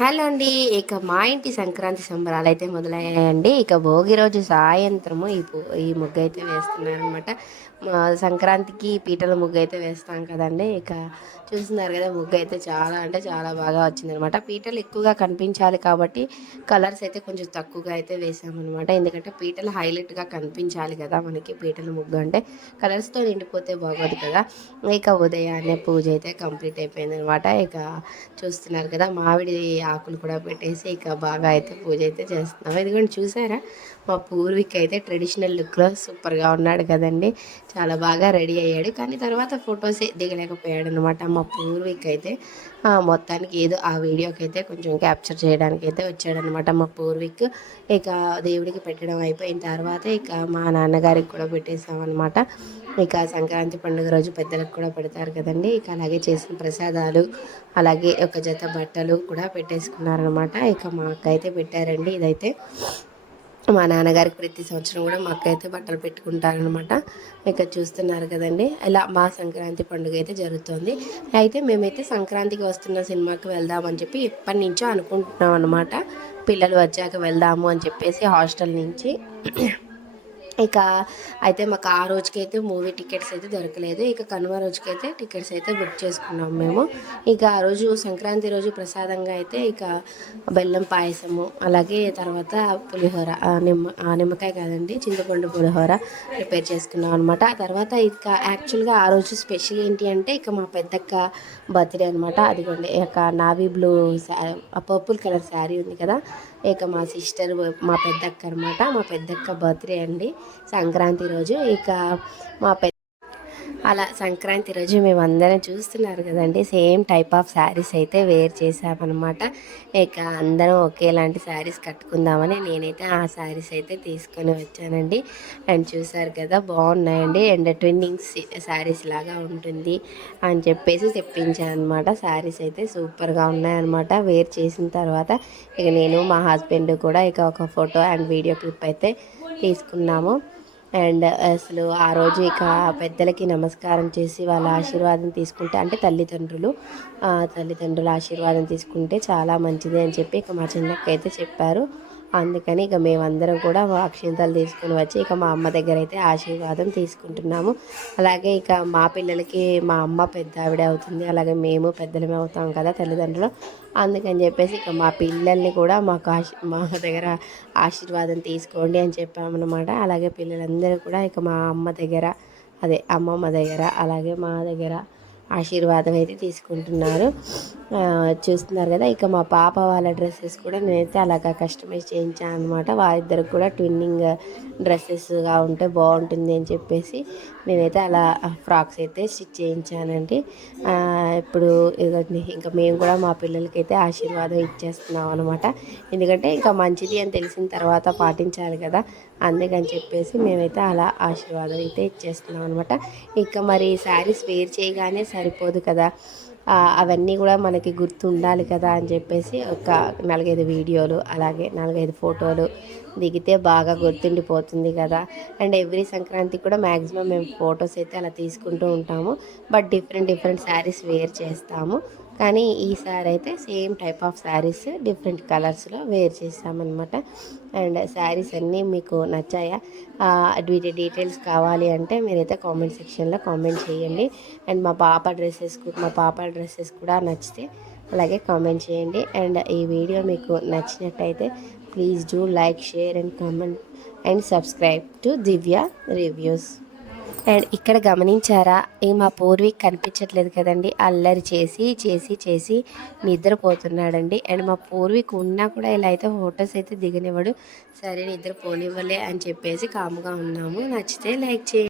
Hello అండి. ఇక మా ఇంటి సంక్రాంతి సంబరాలు అయితే మొదలయ్యాయండి. ఇక భోగి రోజు సాయంత్రము ఈ ఈ ముగ్గు అయితే వేస్తున్నారనమాట సంక్రాంతికి పీటల ముగ్గు అయితే వేస్తాం కదండి. ఇక చూస్తున్నారు కదా ముగ్గు అయితే చాలా అంటే చాలా బాగా వచ్చిందనమాట పీటలు ఎక్కువగా కనిపించాలి కాబట్టి కలర్స్ అయితే కొంచెం తక్కువగా అయితే వేసామన్నమాట. ఎందుకంటే పీటలు హైలైట్గా కనిపించాలి కదా మనకి పీటల ముగ్గు అంటే. కలర్స్తో నిండిపోతే బాగోదు కదా. ఇక ఉదయాన్నే పూజ అయితే కంప్లీట్ అయిపోయింది అనమాట ఇక చూస్తున్నారు కదా మామిడి ఆకులు కూడా పెట్టేసి ఇక బాగా అయితే పూజ అయితే చేస్తున్నాం. ఎందుకంటే చూసారా? మా పూర్వీక్ అయితే ట్రెడిషనల్ లుక్లో సూపర్గా ఉన్నాడు కదండి. చాలా బాగా రెడీ అయ్యాడు. కానీ తర్వాత ఫొటోస్ దిగలేకపోయాడు అనమాట మా పూర్వీక్ అయితే. మొత్తానికి ఏదో ఆ వీడియోకి అయితే కొంచెం క్యాప్చర్ చేయడానికి అయితే వచ్చాడనమాట మా పూర్వీక్. ఇక దేవుడికి పెట్టడం అయిపోయిన తర్వాత ఇక మా నాన్నగారికి కూడా పెట్టేసామన్నమాట ఇక సంక్రాంతి పండుగ రోజు పెద్దలకు కూడా పెడతారు కదండి. ఇక అలాగే చేసిన ప్రసాదాలు అలాగే ఒక జత బట్టలు కూడా పెట్టేసుకున్నారనమాట. ఇక మా అక్క అయితే పెట్టారండి. ఇదైతే మా నాన్నగారికి ప్రతి సంవత్సరం కూడా మా అక్క అయితే బట్టలు పెట్టుకుంటారనమాట. ఇక చూస్తున్నారు కదండి ఇలా మా సంక్రాంతి పండుగ అయితే జరుగుతుంది. అయితే మేమైతే సంక్రాంతికి వస్తున్న సినిమాకి వెళ్దామని చెప్పి ఎప్పటి నుంచో అనుకుంటున్నాం అనమాట పిల్లలు వచ్చాక వెళ్దాము అని చెప్పేసి హాస్టల్ నుంచి ఇక అయితే మాకు ఆ రోజుకైతే మూవీ టికెట్స్ అయితే దొరకలేదు. ఇక కనుమ రోజుకైతే టికెట్స్ అయితే బుక్ చేసుకున్నాం మేము. ఇక ఆ రోజు సంక్రాంతి రోజు ప్రసాదంగా అయితే ఇక బెల్లం పాయసము అలాగే తర్వాత పులిహోర నిమ్మ ఆ నిమ్మకాయ కాదండి చింతపండు పులిహోర ప్రిపేర్ చేసుకున్నాం అనమాట ఆ తర్వాత ఇక యాక్చువల్గా ఆ రోజు స్పెషల్ ఏంటి అంటే ఇక మా పెద్దక్క బర్త్డే అనమాట అదిగోండి ఇక నావీ బ్లూ ఆ పర్పుల్ కలర్ శారీ ఉంది కదా ఇక మా సిస్టర్ మా పెద్దక్క అనమాట మా పెద్దక్క బర్త్డే అండి. సంక్రాంతి రోజు. ఇక మా పెద్ద అలా సంక్రాంతి రోజు మేమందరం చూస్తున్నారు కదండి. సేమ్ టైప్ ఆఫ్ శారీస్ అయితే వేర్ చేసామన్నమాట ఇక అందరం ఒకేలాంటి శారీస్ కట్టుకుందామని నేనైతే ఆ శారీస్ అయితే తీసుకొని వచ్చానండి. అండ్ చూసారు కదా బాగున్నాయండి. అండ్ ట్విన్నింగ్స్ శారీస్ లాగా ఉంటుంది అని చెప్పేసి తెప్పించాను అనమాట శారీస్ అయితే సూపర్గా ఉన్నాయన్నమాట. వేర్ చేసిన తర్వాత ఇక నేను మా హస్బెండ్ కూడా ఇక ఒక ఫోటో అండ్ వీడియో క్లిప్ అయితే తీసుకున్నాము. అండ్ అసలు ఆ రోజు ఇక పెద్దలకి నమస్కారం చేసి వాళ్ళ ఆశీర్వాదం తీసుకుంటే అంటే తల్లిదండ్రులు తల్లిదండ్రుల ఆశీర్వాదం తీసుకుంటే చాలా మంచిది అని చెప్పి ఇక మా చిన్నక్క అయితే చెప్పారు. అందుకని ఇక మేమందరం కూడా అక్షింతలు తీసుకుని వచ్చి ఇక మా అమ్మ దగ్గర అయితే ఆశీర్వాదం తీసుకుంటున్నాము. అలాగే ఇక మా పిల్లలకి మా అమ్మ పెద్ద ఆవిడ అవుతుంది. అలాగే మేము పెద్దలమే అవుతాం కదా తల్లిదండ్రులు. అందుకని చెప్పేసి ఇక మా పిల్లల్ని కూడా మాకు ఆశ మా దగ్గర ఆశీర్వాదం తీసుకోండి అని చెప్పామన్నమాట. అలాగే పిల్లలందరూ కూడా ఇక మా అమ్మ దగ్గర అదే అమ్మమ్మ దగ్గర అలాగే మా దగ్గర ఆశీర్వాదం అయితే తీసుకుంటున్నారు. చూస్తున్నారు కదా ఇక మా పాప వాళ్ళ డ్రెస్సెస్ కూడా నేనైతే అలాగా కస్టమైజ్ చేయించాను అనమాట వారిద్దరికి కూడా ట్విన్నింగ్ డ్రెస్సెస్గా ఉంటే బాగుంటుంది అని చెప్పేసి నేనైతే అలా ఫ్రాక్స్ అయితే స్టిచ్ చేయించానండి. ఇప్పుడు ఇంకా మేము కూడా మా పిల్లలకైతే ఆశీర్వాదం ఇచ్చేస్తున్నాం అనమాట ఎందుకంటే ఇంకా మంచిది అని తెలిసిన తర్వాత పాటించాలి కదా అందుకని చెప్పేసి మేమైతే అలా ఆశీర్వాదం అయితే ఇచ్చేస్తున్నాం అనమాట ఇంకా మరి శారీస్ వేర్ చేయగానే సరిపోదు కదా. అవన్నీ కూడా మనకి గుర్తు ఉండాలి కదా అని చెప్పేసి ఒక నాలుగైదు వీడియోలు అలాగే నాలుగైదు ఫోటోలు దిగితే బాగా గుర్తుండిపోతుంది కదా. అండ్ ఎవ్రీ సంక్రాంతికి కూడా మ్యాక్సిమం మేము ఫొటోస్ అయితే అలా తీసుకుంటూ ఉంటాము. But different different saris wear చేస్తాము. కానీ ఈసారి అయితే same type of saris different కలర్స్లో వేర్ చేసామన్నమాట. అండ్ శారీస్ అన్నీ మీకు నచ్చాయా? వీటి డీటెయిల్స్ కావాలి అంటే మీరైతే కామెంట్ సెక్షన్లో కామెంట్ చేయండి. అండ్ మా పాప డ్రెస్సెస్ మా పాప డ్రెస్సెస్ కూడా నచ్చితే అలాగే కామెంట్ చేయండి. అండ్ ఈ వీడియో మీకు నచ్చినట్టయితే please do like share and comment and subscribe to Divya reviews. And ఇక్కడ గమనించారా? ఈ మా పూర్వీక్ కనిపించట్లేదు కదండి. అల్లరి చేసి చేసి చేసి నిద్రపోతున్నాడండి. అండ్ మా పూర్వీక్ ఉన్నా కూడా ఇలా అయితే ఫొటోస్ అయితే దిగనివ్వడు. సరే నిద్ర పోనివ్వలే అని చెప్పేసి కాముగా ఉన్నాము. నచ్చితే లైక్ చేయండి.